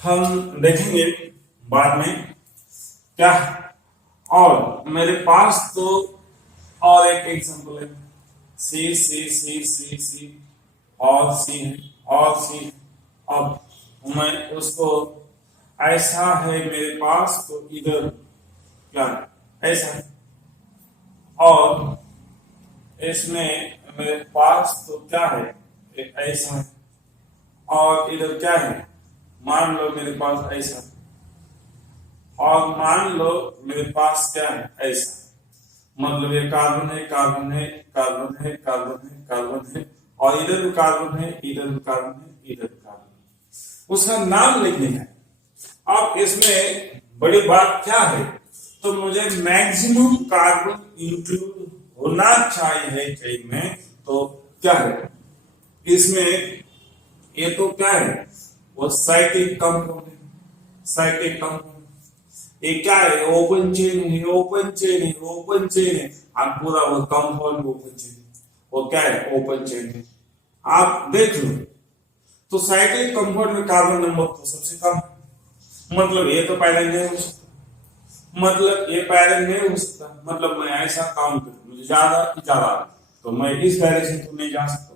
हम देखेंगे बाद में क्या है। और मेरे पास तो और एक एग्जांपल है, सी सी सी सी सी और सी है और सी है। अब मैं उसको ऐसा है मेरे पास तो इधर क्या है ऐसा है, और इसमें मेरे पास तो क्या है एक ऐसा है, और इधर क्या है मान लो मेरे पास ऐसा है, और मान लो मेरे पास क्या है ऐसा। मतलब ये कार्बन है कार्बन है कार्बन है कार्बन है कार्बन है, और इधर भी कार्बन है इधर भी कार्बन है इधर भी कार्बन है, उसका नाम लिखने है। अब इसमें बड़ी बात क्या है, तो मुझे मैक्सिमम कार्बन इंक्लूड होना चाहिए चेन में। तो क्या है इसमें, ये तो क्या है वो साइक्लिक कंपाउंड है, साइक्लिक कंपाउंड। ये क्या है ओपन चेन है ओपन चेन है ओपन चेन है, आप पूरा वो कंपाउंड ओपन चेन है, वो क्या है ओपन चेन है। आप देख लो तो साइक्लिक कंपाउंड में कार्बन नंबर तो सबसे कम है, मतलब ये तो पैरेंट नहीं हो सकता, मतलब ये पैरेंट नहीं हो सकता। मतलब मैं ऐसा काउंट करूं मुझे ज्यादा ज्यादा तो मैं इस डायरेक्शन तो नहीं जा सकता,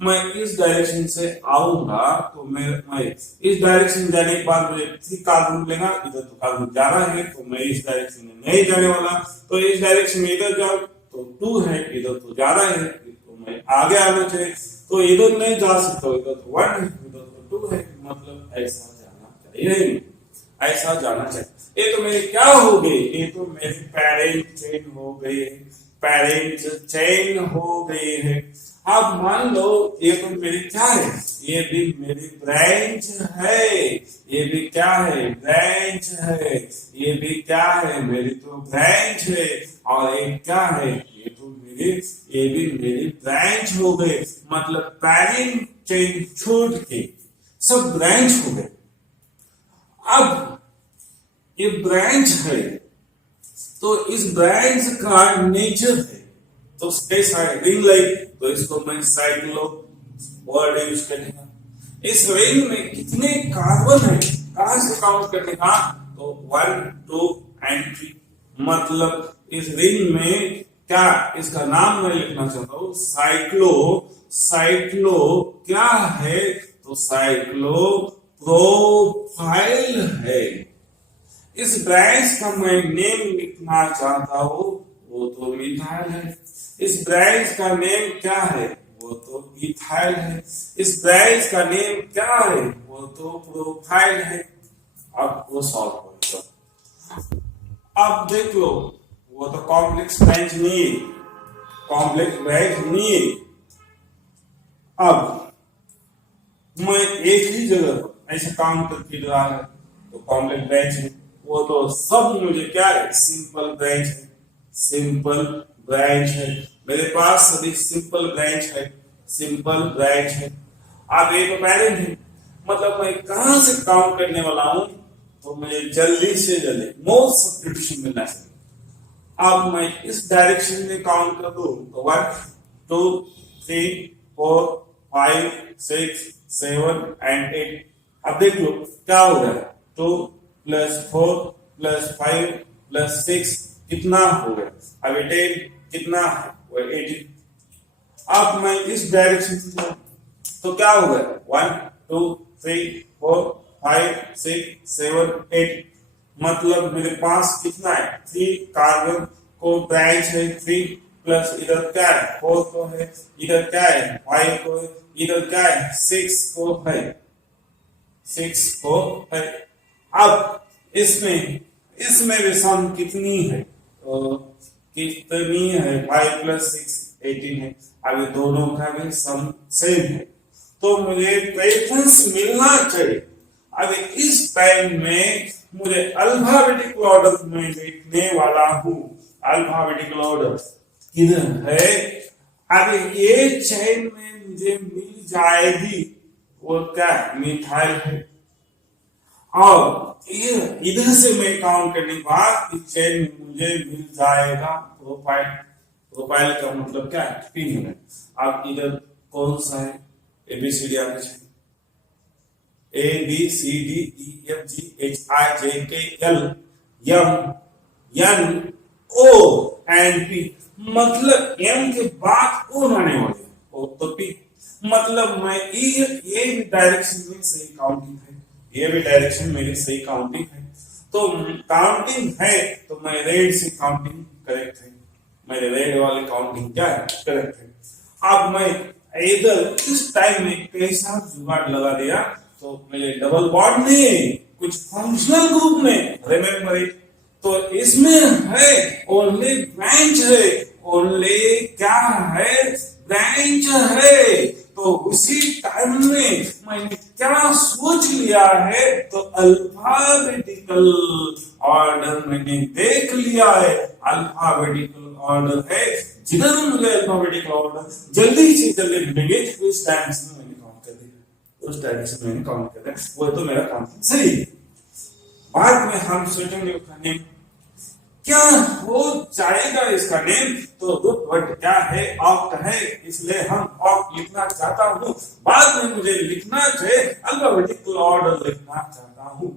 मैं इस डायरेक्शन से आऊंगा तो मैं इस डायरेक्शन जाने के बाद मुझे 3 कार्बन मिलेगा, इधर तो कार्बन ज्यादा है तो मैं इस डायरेक्शन में नहीं जाने वाला, तो इस डायरेक्शन में इधर जाओ तो 2 है, इधर तो ज्यादा है तो मैं आगे आना चाहिए, तो इधर नहीं जा सकता, इधर तो 1 है इधर तो 2 है, मतलब ऐसा जाना चाहिए, ऐसा जाना चाहिए। ये तो मेरी क्या हो गई, ये तो मेरी पेरेंट चेन हो गई है, पेरेंट चेन हो गई है। अब मान लो ये तो मेरी क्या है, ये भी मेरी ब्रांच है, ये भी क्या है ब्रांच है, ये भी क्या है मेरी तो ब्रांच है, और एक क्या है ये तो मेरी, ये भी मेरी ब्रांच हो गए। मतलब पेरेंट चेन छोड़ के सब ब्रांच हो गए। अब ये ब्रांच है तो इस ब्रांच का नेचर है तो कैसा है रिंग लाइक, तो इसको मैं साइक्लो वर्ड यूज करेगा। इस रिंग में कितने कार्बन है कहां से काउंट करने का, तो 1 2 एंड 3। मतलब इस रिंग में क्या, इसका नाम मैं लिखना चाहता हूं साइक्लो, साइक्लो क्या है तो साइक्लो प्रोफाइल है। इस ब्रांच का मैं नेम लिखना चाहता हूं वो तो मिथाइल है, इस ब्रांच का नेम क्या है वो तो इथाइल है, इस ब्रांच का नेम क्या है वो तो प्रोफाइल है। अब वो सॉल्व करो, अब देख लो वो तो कॉम्प्लेक्स ब्रांच नहीं है, कॉम्प्लेक्स ब्रांच नहीं है। अब मैं एक ही जगह ऐसे काम करके रहा है तो कॉम्प्लेक्स ब्रांच है, वो तो सब मुझे क्या है सिंपल ब्रांच है, सिंपल ब्रांच है, मेरे पास सभी सिंपल ब्रांच है, सिंपल ब्रांच है। अब ये तो पैरेंट है, मतलब मैं कहां से काउंट करने वाला हूं, तो मुझे जल्दी से जल्दी मोस्ट सब्स्टिट्यूशन मिलना चाहिए। अब मैं इस डायरेक्शन में काउंट कर दूं तो 1 2 3 4 5 6 7 एंड 8। अब देख लो क्या हो रहा है, 2 + 4 + 5 + 6 कितना हो गया, अब 10 कितना है वो 18। अब मैं इस डायरेक्शन से जाऊं तो क्या हो गया 1 2 3 4 5 6 7 8। मतलब मेरे पास कितना है 3 कार्बन को ब्रांच है 3 प्लस इधर क्या है 4 को है, इधर क्या है 5 को है, इधर क्या है 6 को है, 6 को है। अब इसमें इसमें भी सम कितनी है, तो कितनी है 5 + 6 18 है। अब ये दोनों का भी सम सेम है तो मुझे प्रेफरेंस मिलना चाहिए। अब इस टाइम में मुझे अल्फाबेटिक ऑर्डर में लिखने वाला हूं, अल्फाबेटिक ऑर्डर किधर है। अब ये चेन में मुझे मिल जाएगी वो क्या मिथाइल है, और इधर से मैं काउंट करने के बाद इस चेन में मुझे मिल जाएगा प्रोफाइल। प्रोफाइल का मतलब क्या है 3 है। अब इधर कौन सा है एबीसीडी आगे चाहिए, A B C D E F G H I J K L M N O and P। मतलब M के बाद O आने वाले, O तो P। मतलब मैं ये भी डायरेक्शन में सही काउंटिंग है, ये भी डायरेक्शन मेरी सही काउंटिंग है। तो काउंटिंग है तो मैं रेड से काउंटिंग करेक्ट है, मेरे रेड वाले काउंटिंग क्या है, करेक्ट है। अब मैं इधर इस टाइम में कैसा जुगाड़ लगा दिया, तो मेरे डबल बॉन्ड में कुछ फंक्शनल ग्रुप में रिमेम्बर इट, तो इसमें है ओनली ब्रांच है, ओनली क्या है, ब्रांच है। तो उसी टाइम में मैंने क्या सोच लिया है, तो अल्फाबेटिकल ऑर्डर मैंने देख लिया है, अल्फाबेटिकल ऑर्डर है। जिधर मुझे अल्फाबेटिकल ऑर्डर जल्दी से जल्दी मिलेंगे उस डायरेक्शन में मैंने काउंट कर दिया, उस डायरेक्शन में मैंने काउंट कर दिया, वो तो मेरा काउंटिंग सही है। बाद में हम सोचेंगे उसका नेम क्या हो जाएगा, इसका नेम तो रूट वर्ड क्या है, ऑक्ट है, इसलिए हम ऑक्ट लिखना चाहता हूं। बाद में मुझे लिखना है अल्फाबेटिकल ऑर्डर लिखना चाहता हूं।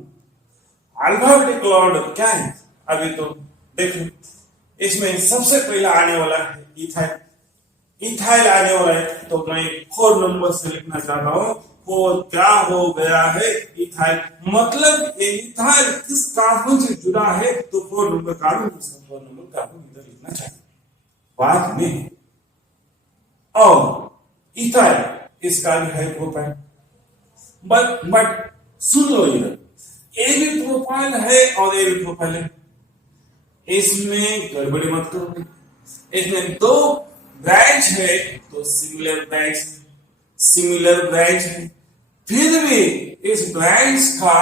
अल्फाबेटिकल ऑर्डर क्या है, अभी तो देखो, इसमें सबसे पहला आने वाला है इथाइल, इथाइल आने वाला है, तो मैं 4 नंबर से लिखना चाहता हूं। 4 क्या हो गया है, इथाइल। मतलब ये इथाइल किस कार्बन से जुड़ा है, तो 4 नंबर कार्बन, 4 नंबर कार्बन इधर लिखना चाहिए बाद में। और इथाइल इसका भी है प्रोपाइल, बट सुन लो, इधर ये भी प्रोपाइल है और ये भी प्रोपाइल है, इसमें गड़बड़ी मत करो। इसमें 2 ब्रांच है तो सिमिलर ब्रांच है, सिमिलर ब्रांच है, फिर भी इस ब्रांच का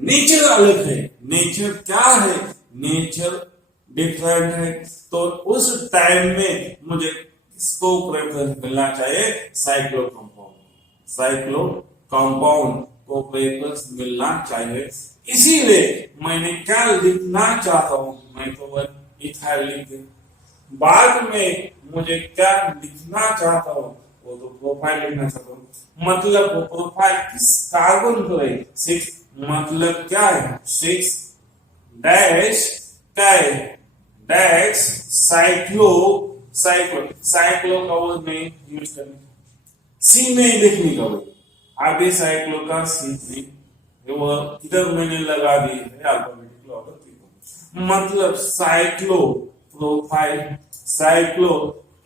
नेचर अलग है। नेचर क्या है, नेचर डिफरेंट है। तो उस टाइम में मुझे इसको प्रेफरेंस मिलना चाहिए साइक्लो कंपाउंड, साइक्लो कंपाउंड को प्रेफरेंस मिलना चाहिए। इसीलिए मैंने क्या लिखना चाहता हूं, मैं तो इथाइल लिख दिया। बाद में मुझे क्या लिखना चाहता हूं, वो तो प्रोफाइल लिखना चाहता हूं। मतलब वो प्रोफाइल किस कार्बन को है, 6, मतलब क्या है, 6 डैश क्या है, डैश साइक्लो, साइक्लो, साइक्लो का वो में यूज करने, सी में लिखने का, वो आगे साइक्लो का सी में, वो इधर मैंने लगा दी है अल्फाबेटिकल ऑर्डर। मतलब साइक्लो प्रोफाइल, साइक्लो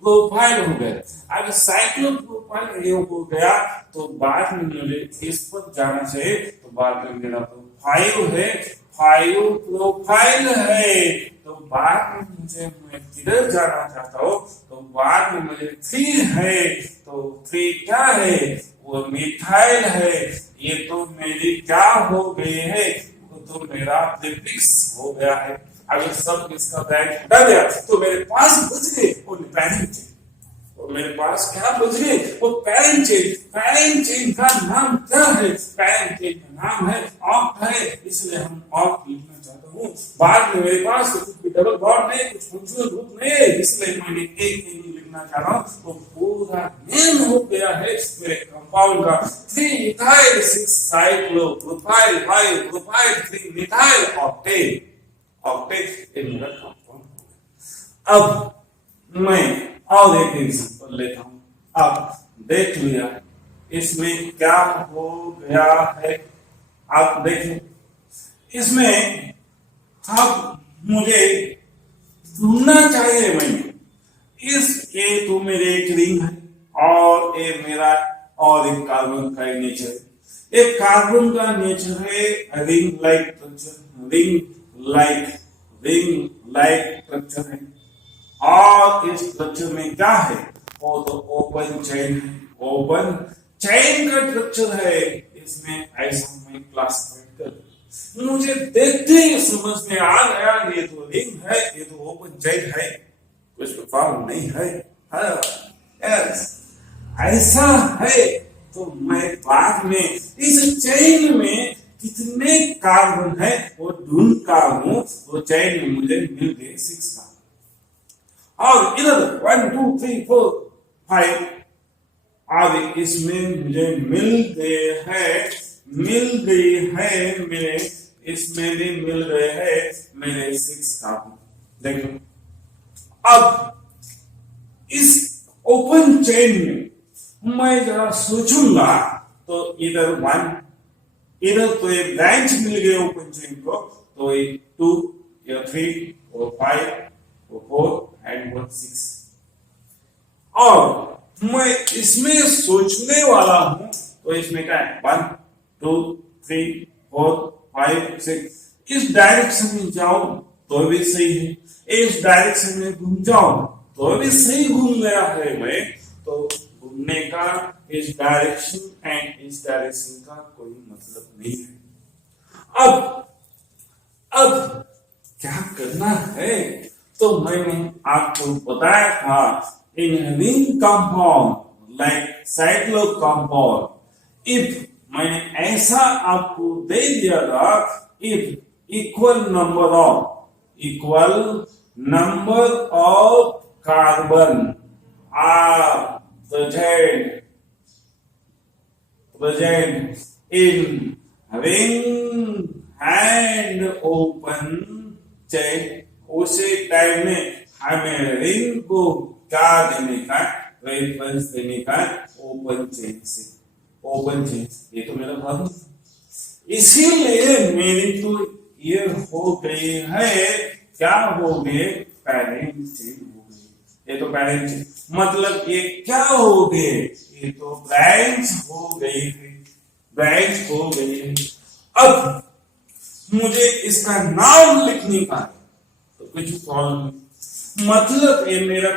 प्रोफाइल हो गया। अगर साइक्लो प्रोफाइल ये हो गया तो बाद में मुझे इस पर जाना चाहिए, तो बाद में मेरा प्रोफाइल है, 5 प्रोफाइल है। तो बाद में मुझे मैं किधर जाना चाहता हूँ, तो बाद में मुझे 3 है, तो 3 क्या है, वो मिथाइल है। ये तो मेरी क्या हो गई है, वो तो मेरा प्रीफिक्स हो गया है। अगर सब इसका ब्रांच हटा दिया तो मेरे पास बच गए वो पैरेंट चेन, और मेरे पास क्या बच गए, वो पैरेंट चेन। पैरेंट चेन का नाम क्या है, पैरेंट चेन का नाम है ऑक्ट है, इसलिए हम ऑक्ट लिखना चाहता हूँ। बाद में मेरे पास तो कुछ भी डबल बॉन्ड नहीं, कुछ फंक्शनल ग्रुप नहीं, इसलिए मैंने एक लिखना चाह रहा हूँ। तो पूरा नेम हो गया है मेरे कंपाउंड का 3 ethyl 6 cyclo propyl 5 propyl 3 methyl octet, octet ये मेरा कंपाउंड हो गया। अब मैं और एक एग्जांपल लेता हूं। अब देख लिया इसमें क्या हो गया है, आप देखें इसमें अब मुझे ढूंढना चाहिए, मैंने इस ये तो मेरे एक रिंग है और ये मेरा और एक कार्बन का नेचर है। एक कार्बन का नेचर है ring like structure, ring like structure है, और इस स्ट्रक्चर में क्या है, वो तो ओपन चेन है, ओपन चेन का स्ट्रक्चर है। इसमें ऐसा मैं क्लासिफाइड कर, मुझे देखते ही समझ में आ गया ये तो रिंग है, ये तो ओपन चेन है, कुछ फॉर्म नहीं है। यस ऐसा है। तो मैं बाद में इस चेन में कितने कार्बन है वो ढूंढता हूं, तो चेन में मुझे मिल गए 6 कार्बन, और इधर 1 2 3 4 5 अब इसमें मुझे मिल गए हैं मिल गई है मेरे, इसमें भी मिल गए हैं मेरे 6 कार्बन। देखो अब इस ओपन चेन में मैं जरा सोचूंगा तो इधर 1, इधर तो एक ब्रांच मिल गए ओपन चेन को, तो ये 2 या 3 और 5 और 4 एंड 6। और मैं इसमें सोचने वाला हूं तो इसमें क्या है 1 2 3 4 5 6, इस डायरेक्शन में जाओ तो भी सही है, इस डायरेक्शन में घूम जाओ तो भी सही घूम गया है। मैं तो घूमने का इस डायरेक्शन एंड इस डायरेक्शन का कोई मतलब नहीं है। अब क्या करना है, तो मैंने आपको बताया था in ring compound like cyclo compound, if मैंने ऐसा आपको दे दिया था, if equal number of carbon are present in ring and open chain, उसी टाइम में हमें रिंग को क्या देने का, रेफरेंस देने का ओपन चेन से। ओपन चेन ये तो मेरा भाग, इसीलिए मेरी तो ये हो गई है, क्या हो गए, पैरेंट चेन हो गई। ये तो पैरेंट चेन मतलब ये क्या हो गए, ये तो ब्रांच हो गई है, ब्रांच हो गई है। अब मुझे इसका नाम लिखने का है तो कुछ प्रॉब्लम नहीं, मतलब ये मेरा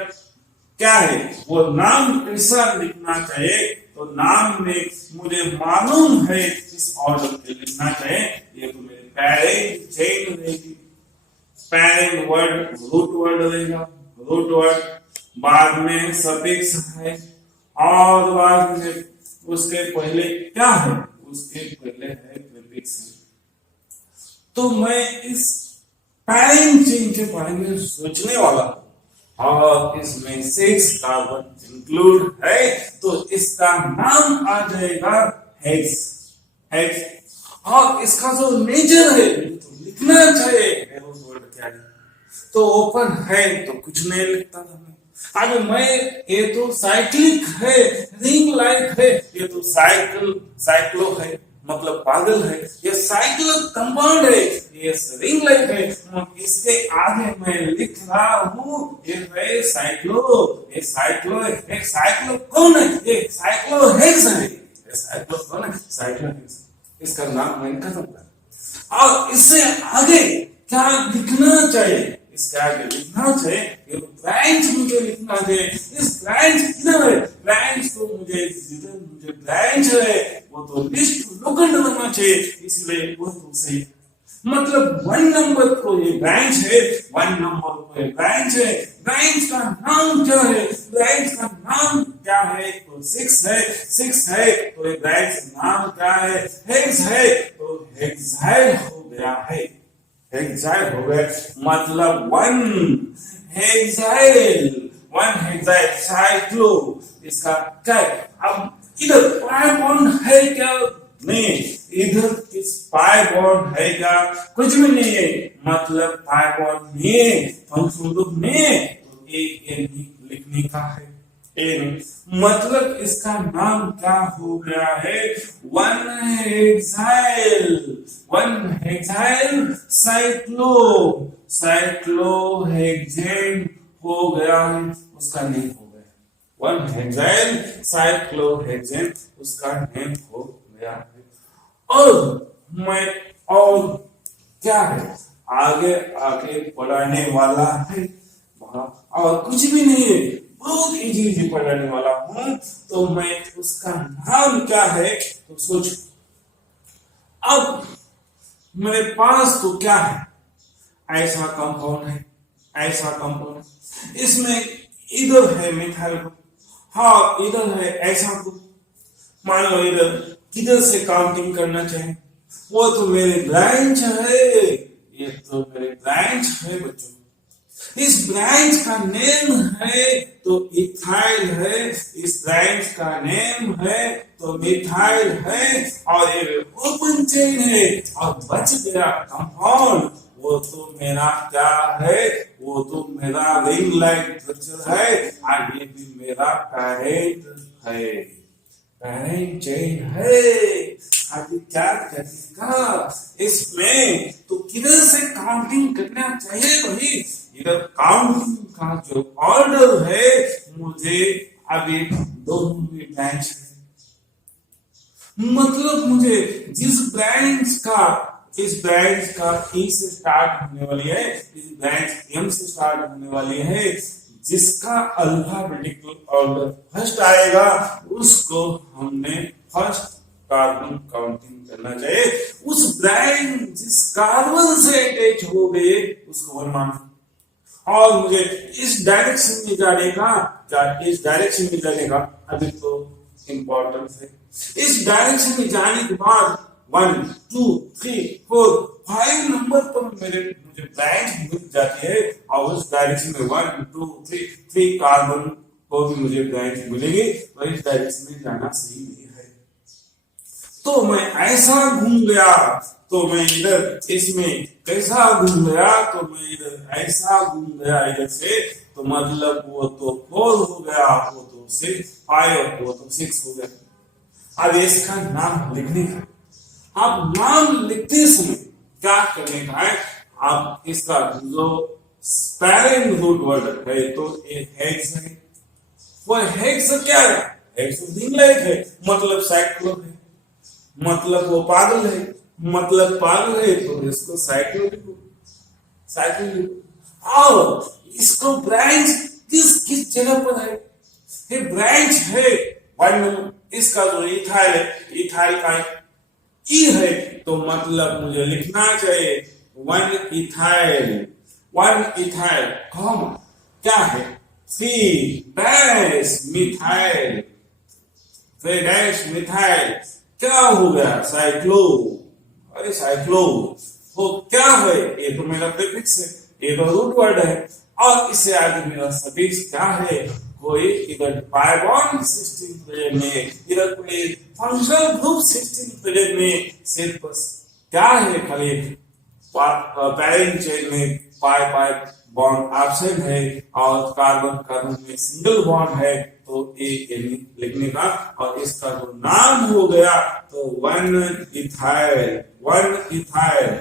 क्या है, वो नाम कैसा लिखना चाहिए, तो नाम में मुझे मालूम है इस ऑर्डर पे लिखना चाहिए। ये तो मेरे पैरेंट चेन रहेगी, पैरेंट वर्ड रूट वर्ड रहेगा, रूट वर्ड बाद में सफिक्स है, और बाद में उसके पहले क्या है, उसके पहले है प्रीफिक्स है। तो मैं इस पैरेंट चेन के बारे में सोचने वाला हूं, और इसमें 6 कार्बन इंक्लूड है, तो इसका नाम आ जाएगा हेक्स। हेक्स, और इसका जो नेचर है तो लिखना चाहिए वर्ड क्या है, तो ओपन है तो कुछ नहीं लिखता था मैं। आज मैं ये तो साइक्लिक है, रिंग लाइक है, ये तो साइक्लो है मतलब पागल है, ये साइक्लो कंपाउंड है, ये रिंग लाइक है, इसके आगे मैं लिख रहा हूँ ये है साइक्लो, ये साइक्लो है, एक साइक्लो कौन है, ये साइक्लो हेक्स है, ये साइक्लो कौन है, साइक्लो हेक्स, इसका नाम मैंने खत्म कर। और इससे आगे क्या लिखना चाहिए, इसके आगे लिखना चाहिए, ये ब्रांच मुझे लिखना चाहिए, इस ब्रांच किधर है, ब्रांच तो मुझे ब्रांच है वो तो लिस्ट लोकेट बनना चाहिए, इसलिए वो तो सही है। मतलब 1 नंबर को ये ब्रांच है, 1 नंबर को ये ब्रांच है, ब्रांच का नाम क्या है, ब्रांच का नाम क्या है, तो 6 है, 6 है तो ये ब्रांच का नाम क्या है, हेक्स है, तो हेक्साइल हो गया है, हेक्साइल हो गया, मतलब 1 हेक्साइल साइक्लो, इसका क्या है। अब इधर पाई बॉन्ड है क्या, नहीं, इधर इस पाई बॉन्ड है क्या, कुछ भी नहीं है, मतलब पाई बॉन्ड नहीं है, फंक्शन नहीं है, तो ए लिखने का है, ए नहीं, मतलब इसका नाम क्या हो गया है, 1 हेक्साइल साइक्लो हेक्सेन हो गया है, उसका नेम हो गया 1 हेक्साइल साइक्लोहेक्सेन, उसका नेम हो गया है। और क्या है, आगे पढ़ाने वाला है, और कुछ भी नहीं है, बहुत इजी पढ़ाने वाला हूं, तो मैं उसका नाम क्या है तो सोच। अब मेरे पास तो क्या है, ऐसा कंपाउंड है, ऐसा कंपाउंड, इसमें इधर है मिथाइल ग्रुप, हाँ इधर है ऐसा ग्रुप, मान लो इधर किधर से काउंटिंग करना चाहिए, वो तो मेरे ब्रांच है, ये तो मेरे ब्रांच है बच्चों। इस ब्रांच का नेम है तो इथाइल है, इस ब्रांच का नेम है तो मिथाइल है, और ये ओपन चेन है, और बच गया कंपाउंड, वो तो मेरा क्या है, वो तो मेरा रिंग लाइट स्ट्रक्चर है, और ये भी मेरा पैरेंट है, पैरेंट चेन है। अभी क्या करेगा इसमें, तो किधर से काउंटिंग करना चाहिए भाई, इधर काउंटिंग का जो ऑर्डर है, मुझे अभी दोनों में ब्रांच है, मतलब मुझे जिस ब्रांच का, इस ब्रांच का ई से स्टार्ट होने वाली है, इस ब्रांच एम से स्टार्ट होने वाली है, जिसका अल्फाबेटिकल ऑर्डर फर्स्ट आएगा उसको हमने फर्स्ट कार्बन काउंटिंग करना चाहिए। उस ब्रांच जिस कार्बन से अटैच हो गए उसको वन मानना, और मुझे इस डायरेक्शन में जाने का, क्या इस डायरेक्शन में जाने का अभी तो इंपॉर्टेंट है। इस डायरेक्शन में जाने के बाद 1 2 3 4 5 नंबर पर मुझे ब्रांच मिल जाती है, और उस डायरेक्शन में 1 2 3 कार्बन को भी मुझे ब्रांच मिलेगी, और इस डायरेक्शन में जाना सही नहीं है। तो मैं ऐसा घूम गया, तो मैं इधर इसमें कैसा घूम गया, तो मैं इधर ऐसा घूम गया इधर से, तो मतलब वो तो 4 हो गया, वो तो 6 5, वो तो 6 हो गया। अब इसका नाम लिखने का, आप नाम लिखते समय क्या करने का है, आप इसका जो स्पेलिंग रूट वर्ड है तो ये हेक्स है, वो हेक्स क्या है, हेक्स रिंग लाइट है, मतलब साइक्लो है, मतलब वो पागल है, मतलब पागल है तो इसको साइक्लो लिखो, साइक्लो लिखो। और इसको ब्रांच किस किस जगह पर है, ये ब्रांच है वन, इसका जो इथाइल है, इथाइल का ई है, तो मतलब मुझे लिखना चाहिए 1 इथाइल, 1 इथाइल कॉमा क्या है 3 डैश मिथाइल, 3 डैश मिथाइल, क्या हो गया साइक्लो, अरे साइक्लो, तो क्या है, ये तो मेरा प्रीफिक्स है, ये तो रूट वर्ड है, और इससे आगे मेरा सफिक्स क्या है, कोई इधर पाई बॉन्ड 16 प्रेजेंट में, इधर कोई फंक्शनल ग्रुप 16 प्रेजेंट में, सिर्फ क्या है खाली पैरेंट चेन में पाई बॉन्ड एब्सेंट है, और कार्बन कार्बन में सिंगल बॉन्ड है, तो ये लिखने का, और इसका जो नाम हो गया तो 1 इथाइल, 1 इथाइल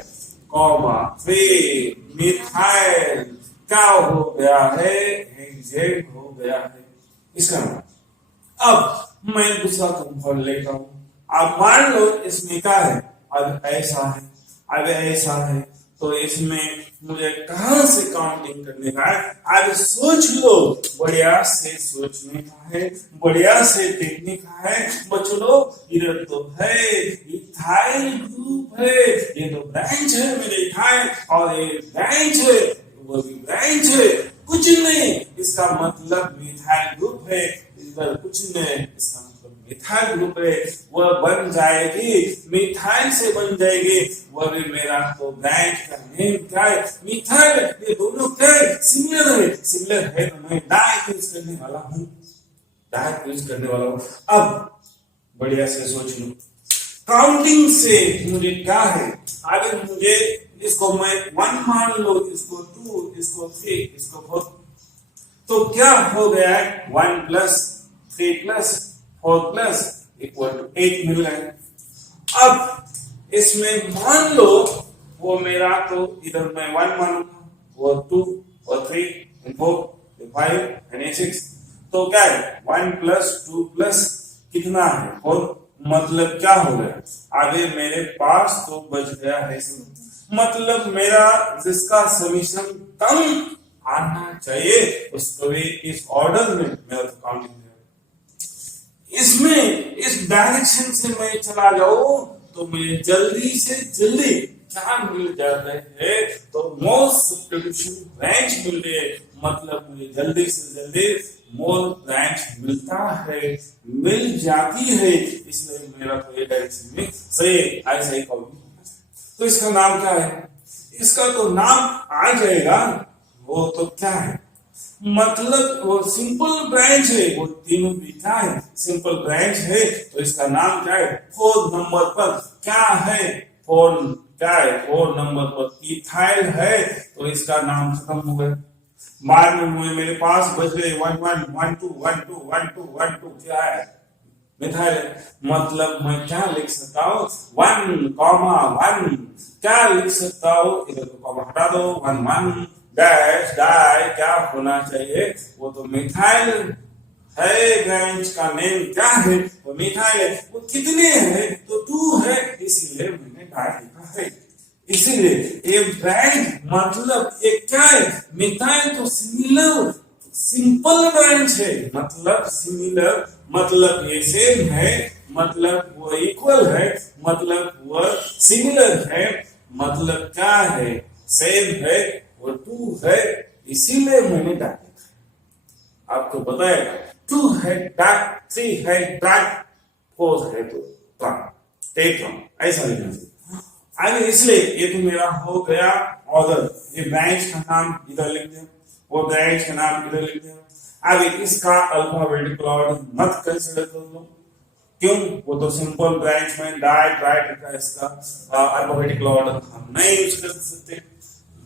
कॉमा 3 मिथाइल, क्या हो गया है, हेक्सेन हो गया है इसका नाम। अब मैं दूसरा कंपाउंड लेता हूं, अब मान लो इसमें क्या है, अब ऐसा है, अब ऐसा है, तो इसमें मुझे कहां से काउंटिंग करने का है, अब सोच लो, बढ़िया से सोचने का है, बढ़िया से देखने का है बच्चों। इधर तो है इथाइल ग्रुप है, ये तो ब्रांच है मेरे इथाइल, और ये ब्रांच है, वो भी ब्रांच है, कुछ नहीं, इसका मतलब मिथाइल ग्रुप है, इधर कुछ नहीं, इसका मिथाइल ग्रुप है, वह बन जाएगी, मिथाइल से बन जाएगी, वह भी मेरा तो ब्रांच का नेम क्या है, मिथाइल, ये दोनों क्या है, सिमिलर है, सिमिलर है तो मैं डाई यूज करने वाला हूं, डाई यूज करने वाला हूं। अब बढ़िया से सोच लो, काउंटिंग से मुझे क्या है, अगर मुझे इसको मैं 1 मान लो, इसको 2, इसको 3, इसको 4, तो क्या हो गया है, 1 plus 3 plus 4 plus equal to 8 मिल गए। अब इसमें मान लो वो मेरा, तो इधर मैं 1 मानूंगा, वो 2 और 3 4 5 और 6, तो क्या है 1 प्लस 2 प्लस कितना है 4, मतलब क्या हो गया, आगे मेरे पास तो बच गया है, मतलब मेरा जिसका समीशन कम आना चाहिए उसको भी इस ऑर्डर में मेरा तो काउंटिंग है। इसमें इस डायरेक्शन से मैं चला जाऊं तो मुझे जल्दी से जल्दी क्या मिल जाता है, तो मोर सब्स्टिट्यूशन ब्रांच मिल रही है, मतलब मुझे जल्दी से जल्दी मोर ब्रांच मिलता है, मिल जाती है, इसलिए मेरा तो ये डायरेक्शन में सही ऐसा ही काउंटिंग। तो इसका नाम क्या है, इसका तो नाम आ जाएगा वो तो क्या है, मतलब वो सिंपल ब्रांच है, वो तीनों भी क्या है, सिंपल ब्रांच है। तो इसका नाम क्या है, फोर्थ नंबर पर क्या है, क्या है, फोर्थ नंबर पर इथाइल है। तो इसका नाम खत्म हो गया। बाद में मेरे पास बच गए 1 1 1 2 1 2 1 2 1 2, क्या है, मिथाइल है। मतलब मैं क्या लिख सकता हूँ, 1,1 क्या लिख सकता हूँ, इधर को कॉमा हटा दो, 1 1 डैश डाई क्या होना चाहिए, वो तो मिथाइल है। ब्रांच का नेम क्या है, वो मिथाइल है। वो कितने हैं, तो 2 है, इसीलिए मैंने डाई लिखा है। इसीलिए ये ब्रांच मतलब ये क्या है, मिथाइल तो सिमिलर सिंपल ब्रांच है, मतलब सिमिलर मतलब ये सेम है, मतलब वो इक्वल है, मतलब वो सिमिलर है, मतलब क्या है, सेम है, वो 2 है, इसीलिए मैंने डाला। आपको बताएगा 2 है डाक, 3 है डाक, 4 है तो टेट्रा, ऐसा लिखना चाहिए आगे। इसलिए ये तो मेरा हो गया ऑर्डर। ये ब्रांच का नाम इधर लिख दिया, वो ब्रांच का नाम इधर लिख दिया। आगे इसका अल्फाबेटिकल ऑर्डर मत कंसीडर कर लो, क्यों, वो तो सिंपल ब्रांच में डाई ट्राई का इसका अल्फाबेटिकल ऑर्डर हम नहीं यूज कर सकते।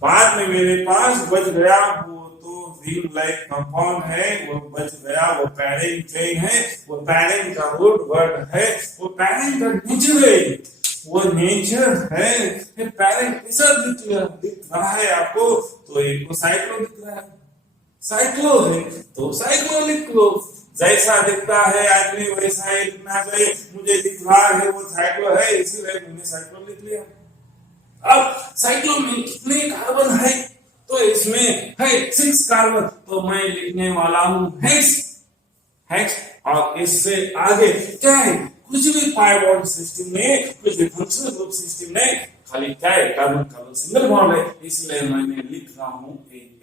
बाद में मेरे पास बच गया वो तो रिंग लाइक कंपाउंड है, वो बच गया वो पैरिंग चेन है, वो पैरिंग का रूट वर्ड है, वो पैरिंग का नेचर है, वो नेचर है। पैरिंग ऐसा दिख रहा है आपको, तो एक को साइक्लो दिख रहा है, साइक्लो है तो साइक्लो लिख लो। जैसा दिखता है आदमी वैसा ही लिखना चाहिए। मुझे दिख रहा है वो साइक्लो है, इसीलिए मैंने साइक्लो लिख लिया। अब साइक्लो में कितने कार्बन है, तो इसमें है 6 कार्बन, तो मैं लिखने वाला हूं हेक्स। और इससे आगे क्या है, कुछ भी पाइवोट सिस्टम में, कुछ भी फंक्शनल ग्रुप सिस्टम में खाली क्या है, कार्बन कार्बन सिंगल बॉन्ड है, इसलिए मैंने लिख रहा हूं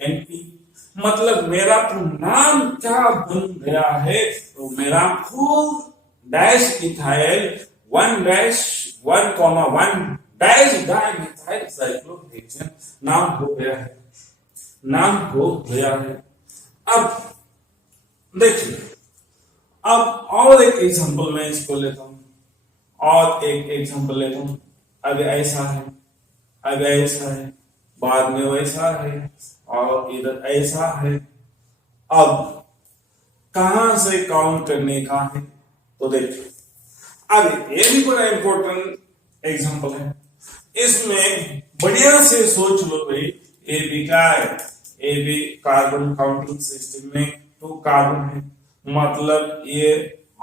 एनपी। मतलब मेरा तो नाम क्या बन गया है, तो मेरा 4 dash ethyl 1 dash 1,1 dash dimethyl cyclohexane नाम हो गया है, नाम हो गया है। अब देखिए, अब और एक एग्जांपल मैं इसको लेता हूं, और एक एग्जांपल लेता हूं। अगर ऐसा है, अगर ऐसा है, बाद में वैसा है, और इधर ऐसा है। अब कहां से काउंट करने का है, तो देखिए अब ये भी बड़ा इंपॉर्टेंट एग्जांपल है। इसमें बढ़िया से सोच लो भाई, ए बी का है, A B carbon counting system में 2 कार्बन है, मतलब ये,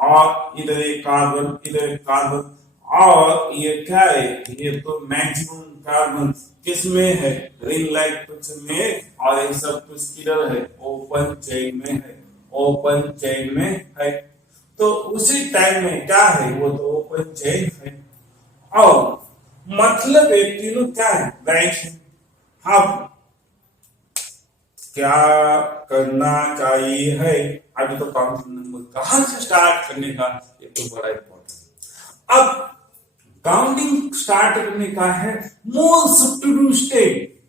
और इधर एक कार्बन, इधर एक कार्बन, और ये क्या है, ये तो मैक्सिमम कार्बन किसमें है, रिंग लाइक कुछ में, और ये सब कुछ किधर है, ओपन चेन में है, ओपन चेन में है। तो उसी टाइम में क्या है, वो तो ओपन चेन है, और मतलब ये तीनों क्या है, ब्रांच है। अब क्या करना चाहिए है, अभी तो काउंटिंग नंबर कहां से स्टार्ट करने का, ये तो बड़ा इंपॉर्टेंट। अब काउंटिंग स्टार्ट करने का है मोल सब्स्टिट्यूट स्टेट,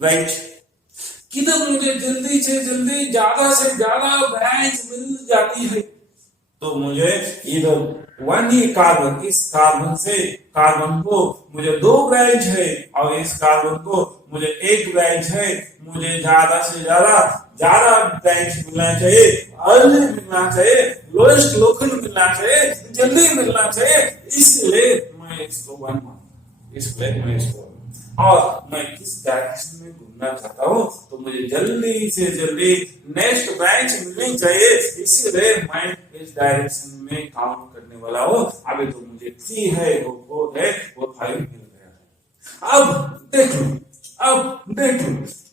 राइट। किधर मुझे जल्दी से जल्दी ज्यादा से ज्यादा ब्रांच मिल जाती है, तो मुझे इधर 1 ही कार्बन, इस कार्बन से कार्बन को मुझे 2 ब्रांच है, और इस कार्बन को मुझे 1 ब्रांच है। मुझे ज्यादा से ज्यादा ब्रांच मिलना चाहिए, अर्ली मिलना चाहिए, लोएस्ट लोकल मिलना चाहिए, जल्दी मिलना चाहिए, इसलिए मैं इसको 1 मानता, इसलिए मैं इसको, और मैं किस डायरेक्शन में घूमना चाहता हूं, तो मुझे जल्दी से जल्दी नेक्स्ट ब्रांच मिलनी चाहिए, इसीलिए मैं इस डायरेक्शन में काउंट करने वाला हूं। अभी तो मुझे 3 है, वो 4 है, वो 5 मिल गया है। अब देखो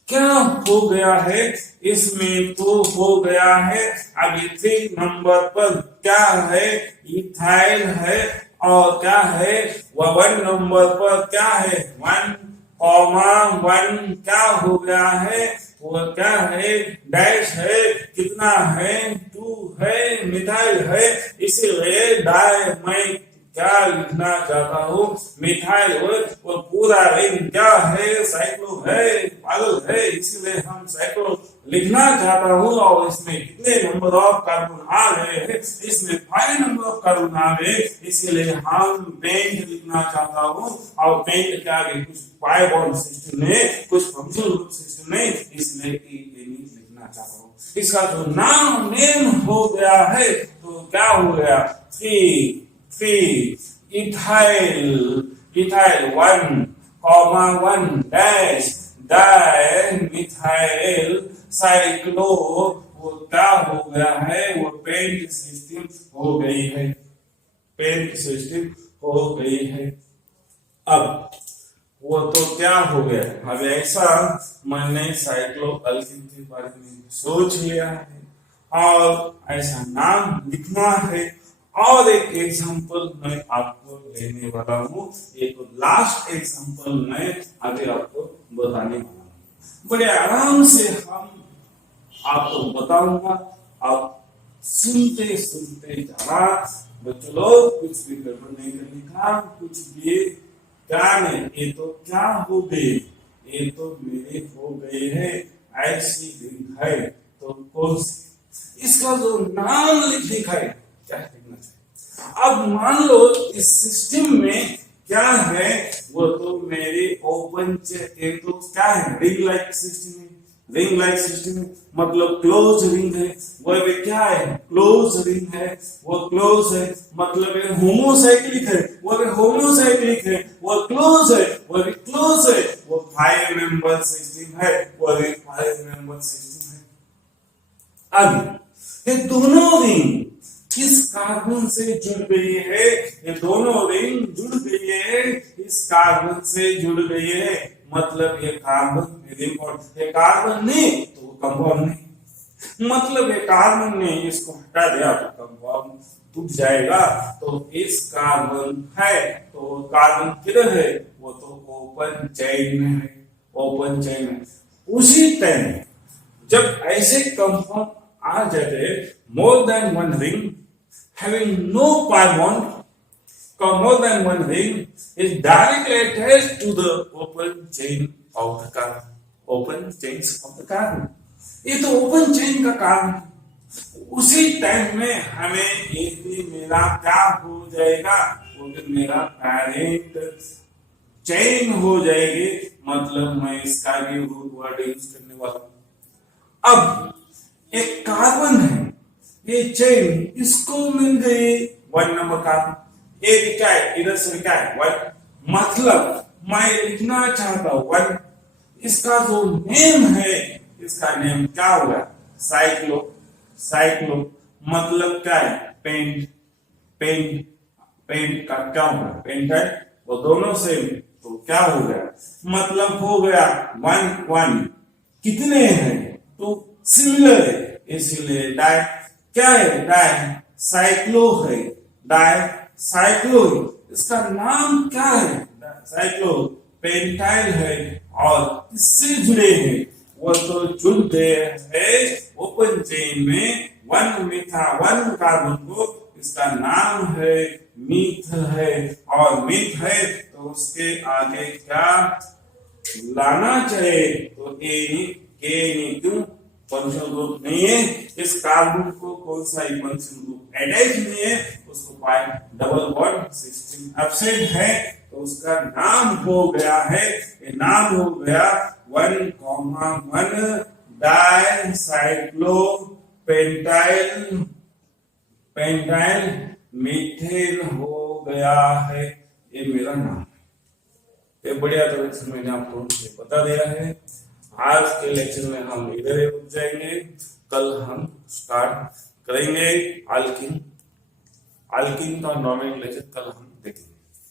क्या हो गया है, इसमें तो हो गया है। अभी 3 नंबर पर क्या है, इथाइल है, और क्या है, 1 नंबर पर क्या है, 1,1 क्या हो गया है, वो क्या है, डैश है, कितना है, 2 है, मिथाइल है, इसीलिए डाई मैं क्या लिखना चाहता हूँ, मिथाइल वो पूरा रिंग क्या है, साइक्लो है, पागल है, इसलिए हम साइक्लो लिखना चाहता हूँ और इसमें कितने नंबर ऑफ कार्बन आ गए हैं, इसमें 5 नंबर ऑफ कार्बन आ गए, इसलिए हम पेंट लिखना चाहता हूँ और पेंट के आगे कुछ पाई बॉन्ड सिस्टम में, कुछ फंक्शनल ग्रुप सिस्टम में, इसलिए लिखना चाहता हूँ। इसका जो नाम नेम हो गया है तो क्या हो गया, three ethyl 1, 1 di methyl cyclo, वो क्या हो गया है, वो पेंट सिस्टम हो गई है, पेंट सिस्टम हो गई है। अब वो तो क्या हो गया, अब ऐसा मैंने साइक्लो अल्किन के बारे में सोच लिया है और ऐसा नाम लिखना है। और एक एग्जांपल मैं आपको लेने वाला हूँ, एक लास्ट एग्जांपल मैं आगे आपको बताने वाला हूँ, बड़े आराम से हम आपको बताऊंगा, आप सुनते सुनते जाना। बच्चों लोग कुछ भी गड़बड़ नहीं करने का, कुछ भी क्या नहीं, ये तो क्या हो गए, ये तो मेरे हो गए है, ऐसी दिन है तो कौन सी, इसका जो नाम लिखा है क्या लिखना चाहिए। अब मान लो इस सिस्टम में क्या है, वो तो मेरी ओपन ये तो क्या है, रिंग लाइक सिस्टम है, रिंग लाइक सिस्टम मतलब क्लोज रिंग है, वो भी क्या है, क्लोज रिंग है, वो क्लोज है मतलब होमोसाइक्लिक है, वो भी होमोसाइक्लिक है, वो क्लोज है, वो भी क्लोज है, वो 5 मेंबर सिस्टम है, वो भी 5 मेंबर सिस्टम है। अब ये दोनों रिंग किस कार्बन से जुड़ गई है, ये दोनों रिंग जुड़ गई है, इस कार्बन से जुड़ गई है, मतलब ये कार्बन रिंग, और ये कार्बन नहीं तो कंपाउंड नहीं, मतलब ये कार्बन ने इसको हटा दिया तो कंपाउंड टूट जाएगा। तो इस कार्बन है तो कार्बन किधर है, वो तो ओपन चेन में है, ओपन चेन में। उसी टाइम जब ऐसे कंपाउंड आ जाते, more than one ring having no pi bond, more than one ring is directly attached to the open chain of the carbon, open chains of the carbon। ये तो open chain का कारण, उसी time में हमें ये भी मेरा क्या हो जाएगा, वो भी मेरा पैरेंट चेन हो जाएगी, मतलब मैं इसका भी वर्ड यूज करने वाला हूं। अब एक कार्बन है, ये चेन इसको मिल गई 1 नंबर कार्बन, ये क्या है, इधर से क्या है 1, मतलब मैं लिखना चाहता हूं 1, इसका जो नेम है, इसका नेम क्या होगा, साइक्लो, साइक्लो मतलब क्या है, पेंट, पेंट, पेंट का क्या होगा, पेंट है, वो दोनों सेम, तो क्या हो गया, मतलब हो गया 1 1, कितने हैं तो सिमिलर है, इसलिए डाई क्या है, डाई साइक्लो है, डाई साइक्लो है, इसका नाम क्या है, साइक्लो पेंटाइल है, और इससे जुड़े हैं, वो तो जुड़ गए हैं ओपन चेन में 1 मिथा 1 कार्बन को, इसका नाम है मीथ है, और मीथ है तो उसके आगे क्या लाना चाहिए, तो ए क्यों, फंक्शनल ग्रुप नहीं है, इस कार्बन को कौन सा फंक्शनल ग्रुप अटैच नहीं है, उसको पाई डबल बॉन्ड सिस्टम एब्सेंट है, तो उसका नाम हो गया है, ये नाम हो गया 1,1 di cyclo pentyl, pentyl methane हो गया है, ये मेरा नाम है। ये बढ़िया तरह से मैंने आपको बता दिया है। आज के लेक्चर में हम इधर ही रुक जाएंगे, कल हम स्टार्ट करेंगे अल्किन, अल्किन का नॉर्मल लेक्चर कल हम देखेंगे।